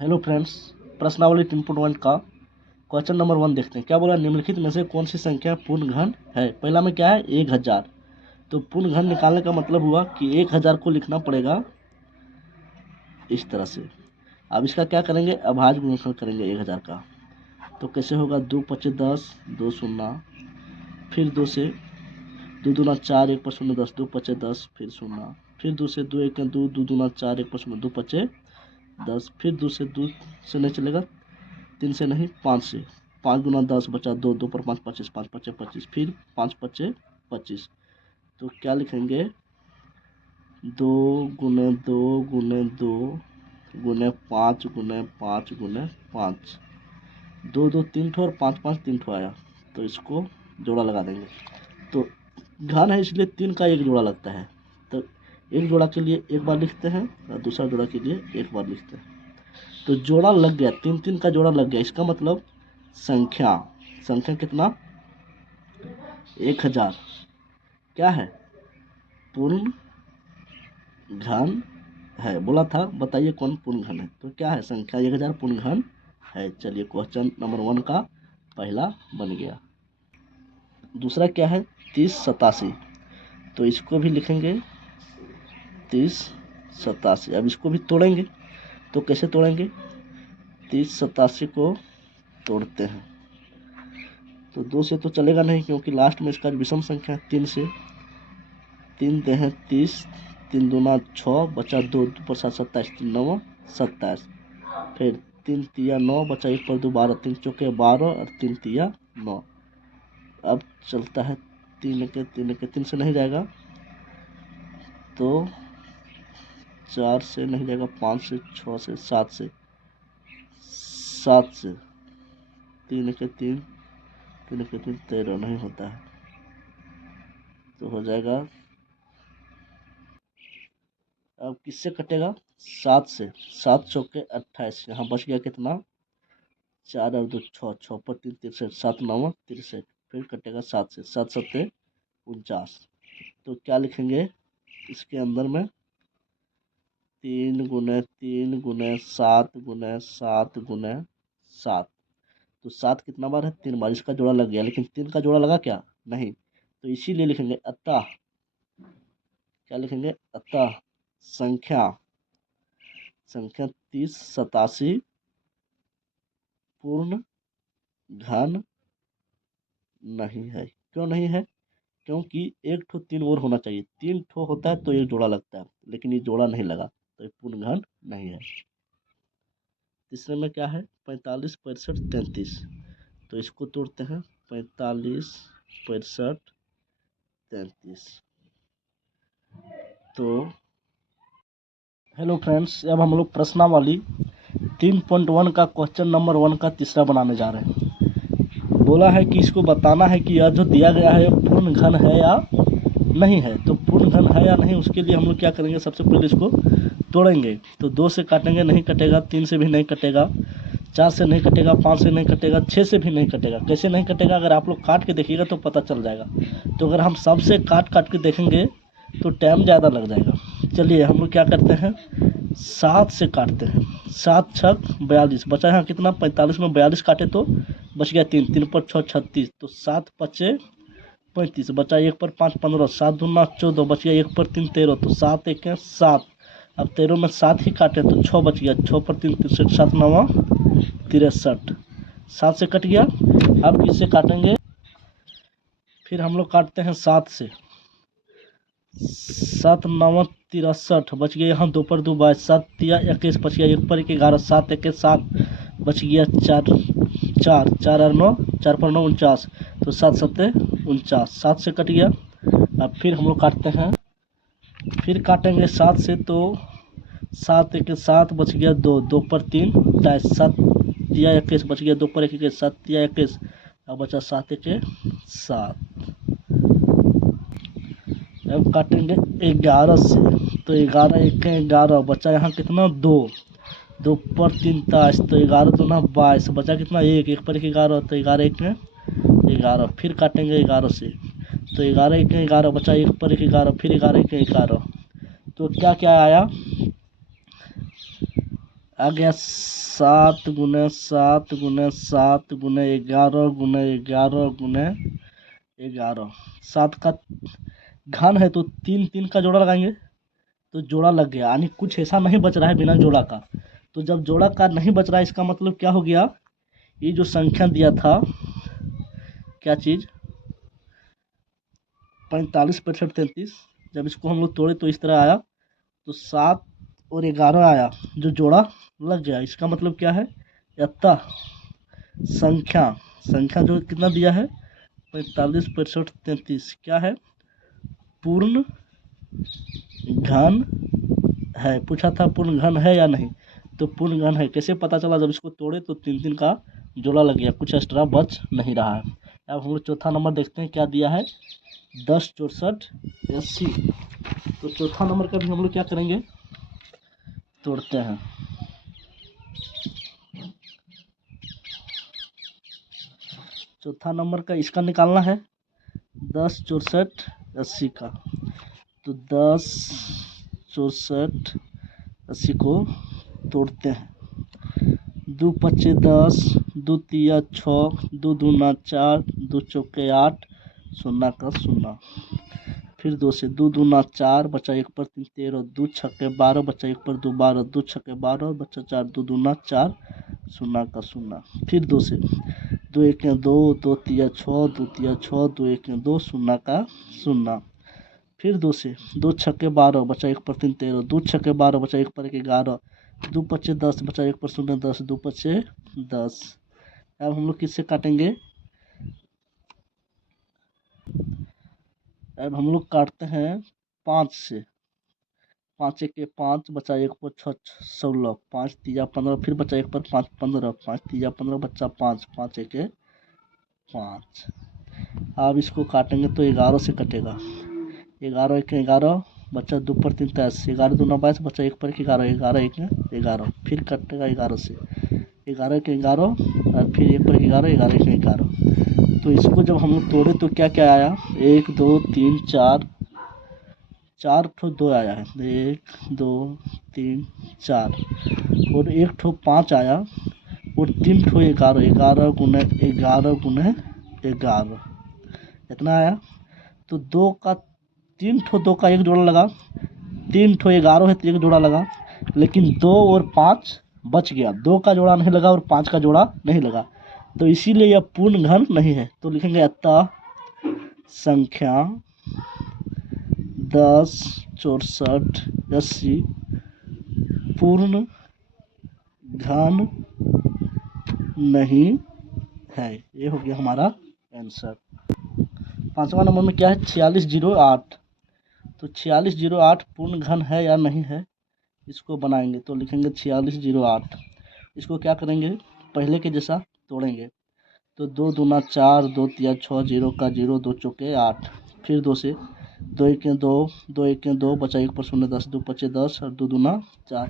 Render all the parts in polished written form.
Hello friends, प्रश्नावली 3.1 का question number 1 देखते हैं। क्या बोला, निम्नलिखित में से कौन सी संख्या पूर्ण घन है। पहला में क्या है, 1000। तो पूर्ण घन निकालने का मतलब हुआ कि 1000 को लिखना पड़ेगा इस तरह से। अब इसका क्या करेंगे, अभाज्य गुणनफल करेंगे 1000 का। तो कैसे होगा, 2 पचे 10, 2 शून्य, फिर 2 से 2 दूना 4, 1 पर शून्य 10, 2 पचे 10, फिर शून्य, फिर 2 से 2 1 2, 2 दूना 4, 1 पर शून्य, 2 पचे 10, फिर 2 से 2 से नहीं चलेगा, 3 से नहीं, 5 से, 5 दूना 10 बचा 2, 2 पर 5 25, 5 पचे 25, फिर 5 पचे 25। तो क्या लिखेंगे, 2 गुने 2 गुने 2 गुने 5 गुने 5 गुने 5, 2 2 3 ठो और 5 5 3 ठो आया। तो इसको जोड़ा लगा देंगे। तो घन है इसलिए 3 का एक जोड़ा लगता है। तो एक जोड़ा के लिए एक बार लिखते हैं और दूसरा जोड़ा के लिए एक बार लिखते हैं। तो जोड़ा लग गया, 3 का जोड़ा लग गया। इसका मतलब संख्या कितना, 1000 क्या है, पूर्ण घन है। बोला था, बताइए कौन पूर्ण घन है। तो क्या है, संख्या 1000 पूर्ण घन है। चलिए, क्वेश्चन नंबर 1 का पहला बन गया। दूसरा क्या है, 30 87। तो इसको भी लिखेंगे 30 87। अब इसको भी तोड़ेंगे। तो कैसे तोड़ेंगे, 30 87 को तोड़ते हैं। तो 2 से तो चलेगा नहीं, क्योंकि लास्ट में इसका विषम संख्या है। 3 से, 3 दे हैं 30, 3 दूना 6 बचा 2, 2 पर 7 27, 3 9 27, फिर 3 तिया 9 बचा 1 पर 2 12, 3 चौके 12 और 3 तिया 9। अब चलता है 3 से नहीं जाएगा, तो 4 से नहीं जाएगा, 5 से, 6 से, 7 से, 3 3 13 नहीं होता है। तो हो जाएगा, अब किससे कटेगा, 7 से, 7 चौके 28, यहाँ बच गया कितना, 4 और 2 6, 6 पर 3 63, 7 9 63, फिर कटेगा 7 से, 7 7 49। तो क्या लिखेंगे इसके अंदर में, 3 गुने 3 गुने 7 गुने 7 गुने 7। तो 7 कितना बार है, 3 बार। इसका जोड़ा लग गया, लेकिन 3 का जोड़ा लगा क्या, नहीं। तो इसीलिए लिखेंगे अतः, क्या लिखेंगे, अतः संख्या 30 87 पूर्ण घन नहीं है। क्यों नहीं है, क्योंकि एक ठो 3 और होना चाहिए। 3 ठो होता है तो एक जोड़ा लगता है, लेकिन ये जोड़ा नहीं लगा, तो ये पूर्ण घन नहीं है। तीसरे में क्या है, 45 65 33। तो इसको तोड़ते हैं, 45 65 33। तो हेलो फ्रेंड्स, अब हम लोग प्रश्नावली 3.1 का क्वेश्चन नंबर 1 का तीसरा बनाने जा रहे हैं। बोला है कि इसको बताना है कि यह जो दिया गया है पूर्ण घन है या नहीं है। तो पूर्ण घन है या नहीं, उसके लिए हम लोग क्या करेंगे, सबसे पहले इसको तोड़ेंगे। तो 2 से काटेंगे, नहीं कटेगा, 3 से भी नहीं कटेगा, 4 से नहीं कटेगा, 5 से नहीं कटेगा, 6 से भी नहीं कटेगा। कैसे नहीं कटेगा, अगर आप लोग काट के देखिएगा तो पता चल जाएगा। तो अगर हम सबसे काट काट के देखेंगे तो टाइम ज़्यादा लग जाएगा। चलिए हम लोग क्या करते हैं, 7 से काटते हैं। 7 छक 42 बचा, यहाँ कितना, 45 में 42 काटे तो बच गया 3, 3 पर 6 36, तो 7 पचे 35 बचा, 1 पर 5 15, 7 दूना 14 बच गया, 1 पर 3 13, तो 7 1 7। अब 13 में 7 ही काटे तो 6 बच गया, 6 पर 3 63, 7 9 63, 7 से कट गया। अब किससे काटेंगे, फिर हम लोग काटते हैं 7 से, 7 9 63 बच गया, यहाँ 2 पर 2 22, 7 तिया 21 बच गया, 1 पर 1 11, 7 1 7 बच गया, 4 4 4 और 9, 4 पर 9 49, तो 7 7 49, 7 से कट गया। अब फिर हम लोग काटते हैं, फिर काटेंगे 7 से, तो 7 1 7 बच गया 2, 2 पर 3 22, 7 तिया 21 बच गया, 2 पर 1 21, 7 तिया 21, अब बचा 7 1 7। अब काटेंगे 11 से, तो 11 1 11 बचा, यहाँ कितना 2, 2 पर 3 23, तो 11 दूना 22 बचा कितना 1, 1 पर 1 11, तो 11 1 11। फिर काटेंगे 11 से, तो 11 1 11 बचा, 1 पर 1 11, फिर 11 1 11। तो क्या क्या आया, आ गया 7 गुने 7 गुने 7 गुने 11 गुने 11 गुने 11। 7 का घन है तो 3 3 का जोड़ा लगाएंगे तो जोड़ा लग गया, यानी कुछ ऐसा नहीं बच रहा है बिना जोड़ा का। तो जब जोड़ा का नहीं बच रहा है इसका मतलब क्या हो गया, ये जो संख्या दिया था क्या चीज़ 45 65 33, जब इसको हम लोग तोड़े तो इस तरह आया, तो 7 और 11 आया जो जोड़ा लग गया। इसका मतलब क्या है, अतः संख्या संख्या जो कितना दिया है 45 65 33 क्या है, पूर्ण घन है। पूछा था पूर्ण घन है या नहीं, तो पूर्ण घन है। कैसे पता चला, जब इसको तोड़े तो 3 3 का जोड़ा लग गया, कुछ एक्स्ट्रा बच नहीं रहा है। अब हम लोग चौथा नंबर देखते हैं क्या दिया है 10 64 80। तो चौथा नंबर का भी हम लोग क्या करेंगे, तोड़ते हैं। चौथा नंबर का इसका निकालना है 10 64 80 का। तो 10 64 80 को तोड़ते हैं। 2 पच्चे 10, 2 तिया 6, 2 दूना 4, 2 चौके 8, 0 का 0। फिर 2 से 2 दूना 4, बचा 1 पर 3 13, 2 छक्के 12, बचा 1 पर 2 12, 2 छक्के 12, बचा 4, 2 दूना 4, 0 का 0। फिर 2 से 2 1 2, 2 तिया 6, 2 तिया 6, 2 1 2, 0 का 0। फिर 2 से 2 छक्के 12, बचा 1 पर 3 13, 2 छक्के 12, बचा 1 पर 1 11, 2 पच्चे 10, बचा 1 पर 0 10, 2 पच्चे 10। अब हम लोग किससे काटेंगे, अब हम लोग काटते हैं 5 से। 5 1 5, बचा 1 पर 6 16, 5 तिया 15, फिर बचा 1 पर 5 15, 5 तिया 15, बच्चा 5, 5 1 5। अब इसको काटेंगे तो 11 से कटेगा। 11 1 11, बच्चा 2 पर 3 23, 11 दूना 22, बच्चा 1 पर 11 11 1 11। फिर कटेगा 11 से 11 1 11, और फिर 1 पर 11 11 1 11। तो इसको जब हम लोग तोड़े तो क्या क्या आया, 1 2 3 4, 4 ठो 2 आया है, 1 2 3 4, और 1 ठो 5 आया, और 3 ठो 11 11 गुने 11 गुने 11 इतना आया। तो 2 का 3 ठो 2 का एक जोड़ा लगा, 3 ठो 11 है तो एक जोड़ा लगा, लेकिन 2 और 5 बच गया, 2 का जोड़ा नहीं लगा और 5 का जोड़ा नहीं लगा, तो इसीलिए यह पूर्ण घन नहीं है। तो लिखेंगे अतः संख्या 10 64 80 पूर्ण घन नहीं है। ये हो गया हमारा आंसर। 5वां नंबर में क्या है 4608। तो 4608 पूर्ण घन है या नहीं है, इसको बनाएंगे तो लिखेंगे 4608। इसको क्या करेंगे, पहले के जैसा तोड़ेंगे। तो 2 दूना 4, 2 तिया 6, 0 का 0, 2 चौके 8। फिर 2 से 2 1 2, 2 1 2, बचा 1 पर 0 10, 2 पच्चे 10, और 2 दूना 4।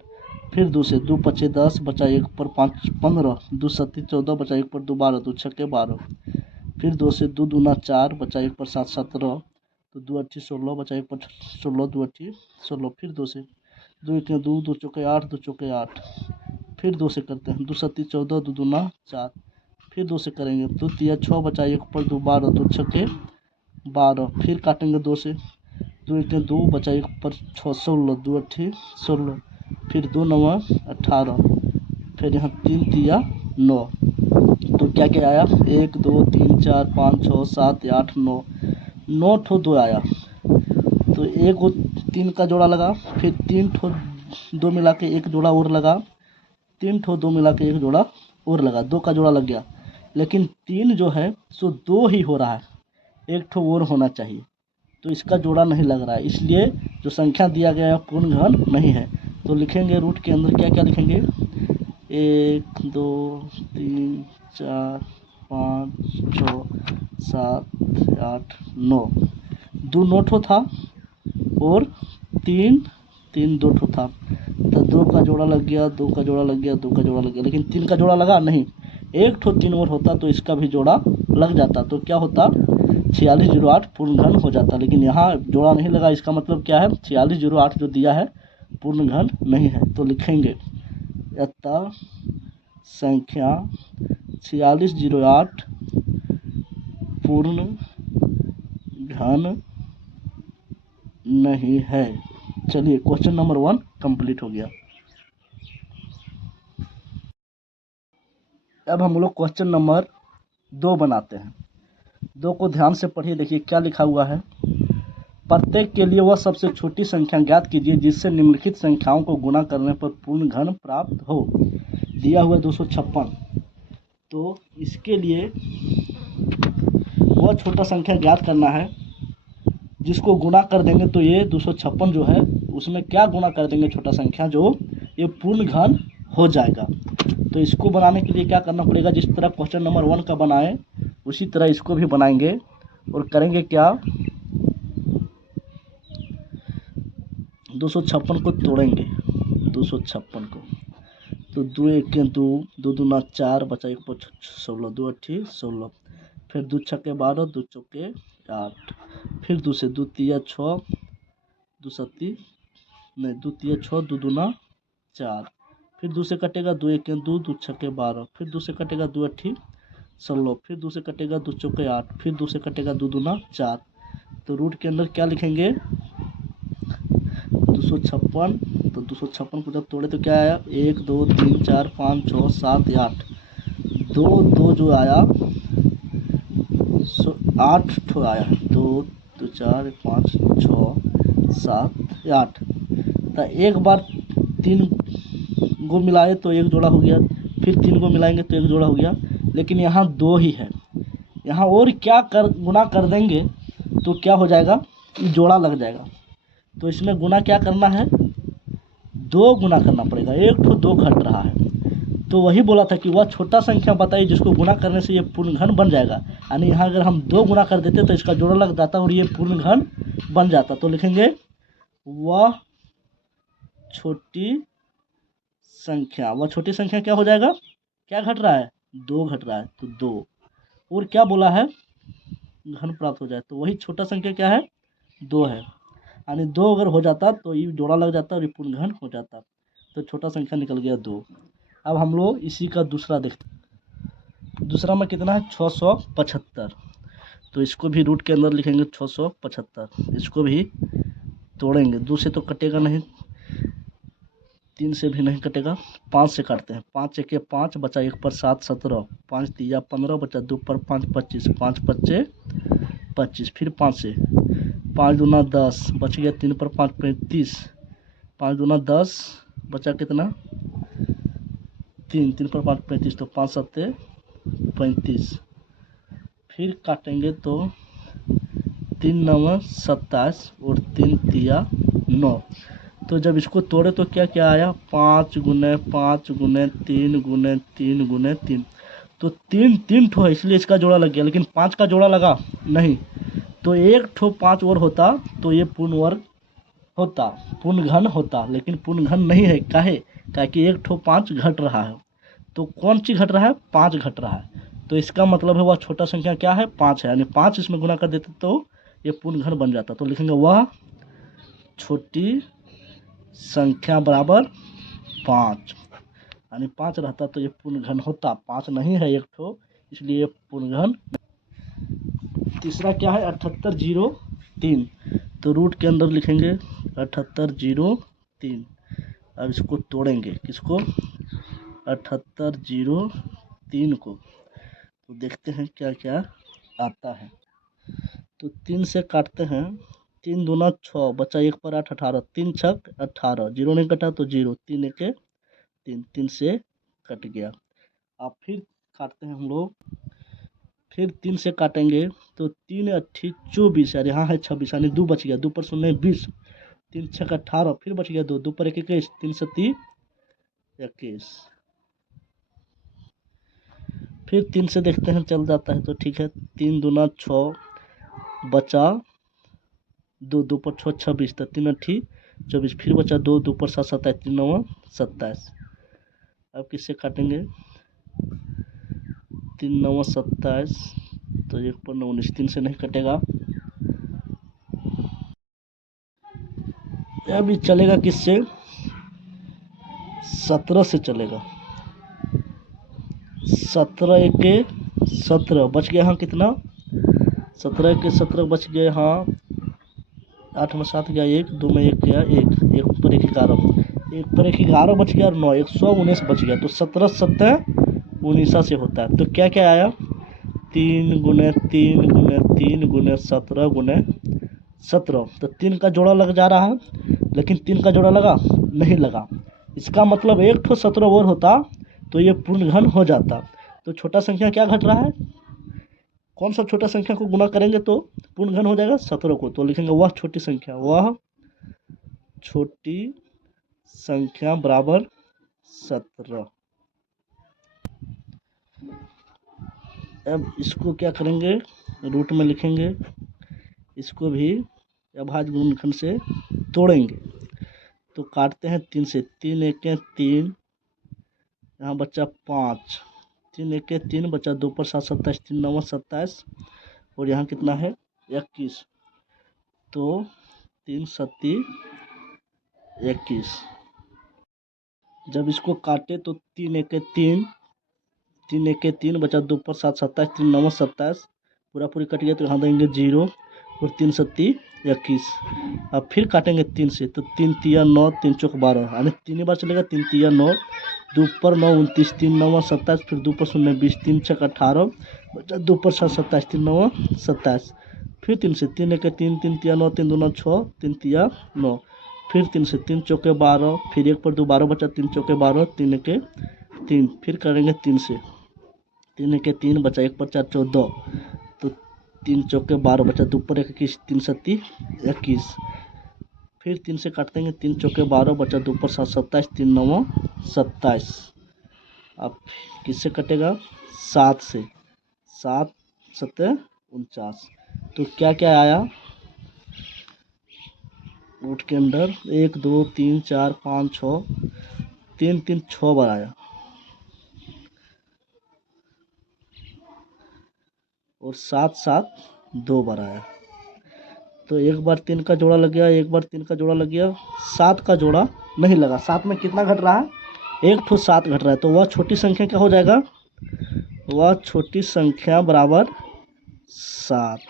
फिर 2 से 2 पच्चे 10, बचा 1 पर 5 15, 2 सत्ती 14, बचा 1 पर 2 12, 2 छक्के 12। फिर 2 से 2 दूना 4, बचा 1 पर 7 17, तो 2 अच्छी 16, बचा 1 पर 16, 2 अच्छी 16। फिर 2 से 2 1 2, 2 चौके 8, 2 चौके 8। फिर 2 से करते हैं, 2 सत्ती 14, 2 दूना 4। फिर 2 से करेंगे, 2 तिया 6, बचा 1 पर 2 12, 2 छक्के 12। फिर काटेंगे 2 से, 2 1 2, बचा 1 पर 6 16, 2 अट्ठी 16। फिर 2 9 18, फिर यहाँ 3 तिया 9। तो क्या क्या आया, 1 2 3 4 5 6 7 8 9, 9 ठो 2 आया। तो 1 और 3 का जोड़ा लगा, फिर 3 ठो 2 मिला के एक जोड़ा और लगा, 3 ठो 2 मिला के एक जोड़ा और लगा, 2 का जोड़ा लग गया। लेकिन 3 जो है सो 2 ही हो रहा है, एक ठो और होना चाहिए, तो इसका जोड़ा नहीं लग रहा है, इसलिए जो संख्या दिया गया है पूर्ण घन नहीं है। तो लिखेंगे रूट के अंदर क्या क्या लिखेंगे, 1 2 3 4 5 6 7 8 9। 2 9 ठो था और 3 3 2 ठो था, तो 2 का जोड़ा लग गया, 2 का जोड़ा लग गया, 2 का जोड़ा लग गया, लेकिन 3 का जोड़ा लगा नहीं। 1 ठो 3 और होता तो इसका भी जोड़ा लग जाता, तो क्या होता 4608 पूर्ण घन हो जाता। लेकिन यहाँ जोड़ा नहीं लगा, इसका मतलब क्या है 4608 जो दिया है पूर्ण घन नहीं है। तो लिखेंगे अतः संख्या 4608 पूर्ण घन नहीं है। चलिए क्वेश्चन नंबर 1 कंप्लीट हो गया। अब हम लोग क्वेश्चन नंबर 2 बनाते हैं। 2 को ध्यान से पढ़िए, देखिए क्या लिखा हुआ है। प्रत्येक के लिए वह सबसे छोटी संख्या ज्ञात कीजिए जिससे निम्नलिखित संख्याओं को गुणा करने पर पूर्ण घन प्राप्त हो। दिया हुआ 256। तो इसके लिए वह छोटा संख्या ज्ञात करना है जिसको गुणा कर देंगे तो ये 256 जो है उसमें क्या गुणा कर देंगे छोटा संख्या जो ये पूर्ण घन हो जाएगा। तो इसको बनाने के लिए क्या करना पड़ेगा, जिस तरह क्वेश्चन नंबर 1 का बनाए उसी तरह इसको भी बनाएंगे और करेंगे क्या, 256 को तोड़ेंगे। 256 को तो 2 1 2, 2 दूना 4, बचा 1 5 16, 2 8 16, फिर 2 छक्के 12, 2 चौके 8, फिर 2 से 2 तिया 6, 2 सत्ती नहीं 2 तिया 6, 2 दूना 4, फिर 2 से कटेगा 2 1 2, 2 छक्के 12, फिर 2 से कटेगा 2 8 16, फिर 2 से कटेगा 2 चौके 8, फिर 2 से कटेगा 2 दूना 4। तो रूट के अंदर क्या लिखेंगे 256। तो 256 को जब तोड़े तो क्या आया 1 2 3 4 5 6 7 8, 2 2 जो आया 8 ठो आया, 2 2 4 5 6 7 8। तो एक बार 3 को मिलाए तो एक जोड़ा हो गया, फिर 3 को मिलाएंगे तो एक जोड़ा हो गया, लेकिन यहाँ 2 ही है। यहाँ और क्या गुना कर देंगे तो क्या हो जाएगा, जोड़ा लग जाएगा। तो इसमें गुना क्या करना है, 2 गुना करना पड़ेगा, 1 ठो 2 घट रहा है। तो वही बोला था कि वह छोटा संख्या बताइए जिसको गुना करने से ये पूर्ण घन बन जाएगा। यानी यहाँ अगर हम 2 गुना कर देते तो इसका जोड़ा लग जाता और ये पूर्ण घन बन जाता। तो लिखेंगे वह छोटी संख्या, वह छोटी संख्या क्या हो जाएगा, क्या घट रहा है 2 घट रहा है, तो 2 और क्या बोला है घन प्राप्त हो जाए। तो वही छोटा संख्या क्या है 2 है, यानी 2 अगर हो जाता तो ये जोड़ा लग जाता और ये पूर्ण घन हो जाता। तो छोटा संख्या निकल गया 2। अब हम लोग इसी का दूसरा देखते हैं। दूसरा में कितना है 675। तो इसको भी रूट के अंदर लिखेंगे 675। इसको भी तोड़ेंगे, 2 से तो कटेगा नहीं, 3 से भी नहीं कटेगा, 5 से काटते हैं। 5 1 5, बचा 1 पर 7 17, 5 3 15, बचा 2 पर 5 25, 5 5 25, फिर 5 से 5 दूना 10, बच गया 3 पर 5 35, 5 दूना 10, बचा कितना 3, 3 पर 5 35, तो 5 7 35, फिर काटेंगे तो 3 9 27 और 3 तिया 9। तो जब इसको तोड़े तो क्या क्या आया 5 गुने 5 गुने 3 गुने 3 गुने 3। तो 3 3 ठो है इसलिए इसका जोड़ा लग गया, लेकिन 5 का जोड़ा लगा नहीं। तो 1 ठो 5 और होता तो ये पूर्ण वर्ग होता, पूर्ण घन होता, लेकिन पूर्ण घन नहीं है। काहे कि 1 ठो 5 घट रहा है। तो कौन चीज़ घट रहा है 5 घट रहा है। तो इसका मतलब है वह छोटा संख्या क्या है 5 है, यानी 5 इसमें गुना कर देते तो ये पूर्ण घन बन जाता। तो लिखेंगे वह छोटी संख्या बराबर 5, यानी 5 रहता तो ये पूर्ण घन होता। 5 नहीं है 1 ठो, इसलिए ये पूर्ण घन। तीसरा क्या है 7803। तो रूट के अंदर लिखेंगे 7803। अब इसको तोड़ेंगे, किसको 7803 को। तो देखते हैं क्या क्या आता है। तो 3 से काटते हैं, 3 दूना 6, बचा 1 पर 8 18, 3 छक 18, 0 नहीं कटा तो 0, 3 1 3, 3 से कट गया। अब फिर काटते हैं हम लोग, फिर 3 से काटेंगे तो 3 8 24, यार यहाँ है 26, यानी 2 बच गया, 2 पर 0 20, 3 छक 18, फिर बच गया 2, 2 पर 1 21, 3 7 21, फिर 3 से देखते हैं चल जाता है तो ठीक है। 3 दूना 6, बचा 2, 2 पर 6 26, तो 3 8 24, फिर बचा 2, 2 पर 7 27, 3 9 27। अब किससे काटेंगे 3 9 27, तो 1 पर 9 19, 3 से नहीं कटेगा। अभी चलेगा किससे 17 से चलेगा। 17 एके 17 बच गया यहाँ कितना, 17 एके 17 बच गए यहाँ, 8 में 7 गया 1, 2 में 1 गया 1, 1 पर 1 11, 1 पर 1 11 बच गया और 9 119 बच गया। तो 17 17 19 से होता है। तो क्या क्या आया, 3 गुने 3 गुने 3 गुने 17 गुने 17। तो 3 का जोड़ा लग जा रहा है, लेकिन 3 का जोड़ा लगा नहीं लगा। इसका मतलब एक ठो 17 और होता तो ये पूर्ण घन हो जाता। तो छोटा संख्या क्या घट रहा है, कौन सा छोटा संख्या को गुना करेंगे तो पूर्ण घन हो जाएगा, 17 को। तो लिखेंगे वह छोटी संख्या, वह छोटी संख्या बराबर 17। अब इसको क्या करेंगे, रूट में लिखेंगे, इसको भी अभाज्य गुणनखंड से तोड़ेंगे। तो काटते हैं 3 से, 3 एके 3, यहाँ बच्चा 5, 3 एके 3 बचा 2 पर 7 27, 3 9 27 और यहाँ कितना है 21। तो 3 7 21। जब इसको काटे तो 3 एके 3, 3 एके 3 बचा 2 पर 7 27, 3 9 27 पूरा पूरी कट गया। तो यहाँ देंगे 0 और 3 7 21। अब फिर काटेंगे 3 से, तो 3 तिया 9, 3 चौक 12, यानी 3 बार चलेगा, 3 तिया 9, 2 पर 9 29, 3 9 27, फिर 2 पर 0 20, 3 6 18 बचा 2 पर 7 27, 3 9 27, फिर 3 से, 3 एके 3, 3 तिया 9, 3 2 6, 3 तिया 9, फिर 3 से, 3 चौके 12, फिर 1 पर 2 12 बचा, 3 चौके 12, 3 एके 3, फिर करेंगे 3 से, 3 एके 3 बचा, 1 पर 4 14, तो 3 चौके 12 बचा, 2 पर 21, 3 7 21, फिर 3 से काट देंगे, 3 चौके 12 बचा, 2 पर 7 27, 3 9 27। अब किससे कटेगा, 7 से, 7 7 49। तो क्या क्या आया रूट के अंदर, 1 2 3 4 5 6, 3 3 6 बार आया और 7 7 2 बार आया। तो एक बार 3 का जोड़ा लग गया, एक बार 3 का जोड़ा लग गया, 7 का जोड़ा नहीं लगा। 7 में कितना घट रहा है, एक ठो 7 घट रहा है। तो वह छोटी संख्या क्या हो जाएगा, वह छोटी संख्या बराबर 7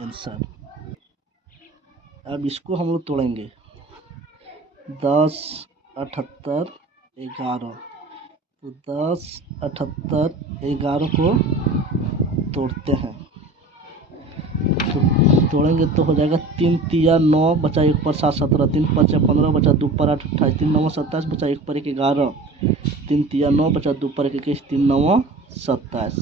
आंसर। अब इसको हम लोग तोड़ेंगे, 10 78 11, तो 10 78 11 को तोड़ते हैं। तो तोड़ेंगे तो हो जाएगा, 3 तिया 9 बचा, 1 पर 7 17, 3 5 15 बचा, 2 पर 8 28, 3 9 27 बचा, 1 पर 1 11, 3 तिया 9 बचा, 2 पर 1 21, 3 9 27,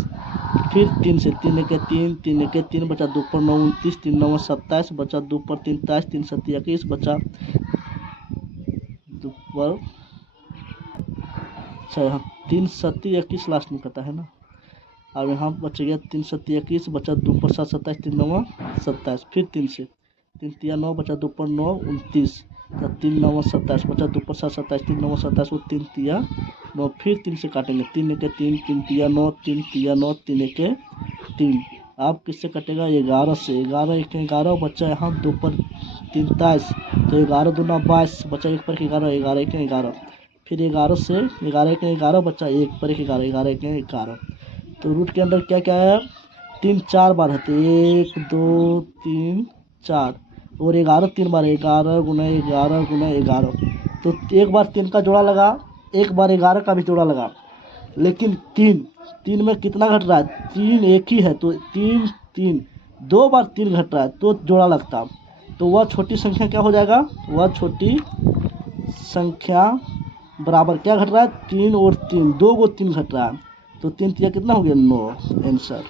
फिर 3 से, 3 एके 3, 3 एके 3 बचा, 2 पर 9 29, 3 9 27 बचा, 2 पर 3 23, 3 7 21 बचा, 2 पर, अच्छा यहाँ 3 7 21 लास्ट में कटा है ना। अब यहाँ बच गया 3 7 21 बचा, 2 पर 7 27, 3 9 27, फिर 3 से, 3 तिया 9 बचा, 2 पर 9 29, 3 9 27 बचा, 2 पर 7 27, 3 9 27 और 3 तिया 9, फिर 3 से काटेंगे, 3 एके 3, 3 तिया 9, 3 तिया 9, 3 एके 3। आप किससे कटेगा, 11 से, 11 एक 11 बचा, यहाँ 2 पर 3 23, तो 11 दूना 22 बचा, 1 पर 11 11 एक 11, फिर 11 से 11 एक 11 बचा, 1 पर 11 11 एक 11। तो रूट के अंदर क्या क्या है, 3 4 बार है, तो 1 2 3 4 और 11 3 बार, 11 गुना 11 गुना 11। तो एक बार 3 का जोड़ा लगा, एक बार 11 का भी जोड़ा लगा, लेकिन 3 में कितना घट रहा है, 3 एक ही है, तो 3 3 2 बार 3 घट रहा है तो जोड़ा लगता। तो वह छोटी संख्या क्या हो जाएगा, वह छोटी संख्या बराबर क्या घट रहा है, 3 और 3, 2 को 3 घट रहा है, तो 3 तिया कितना हो गया 9 आंसर।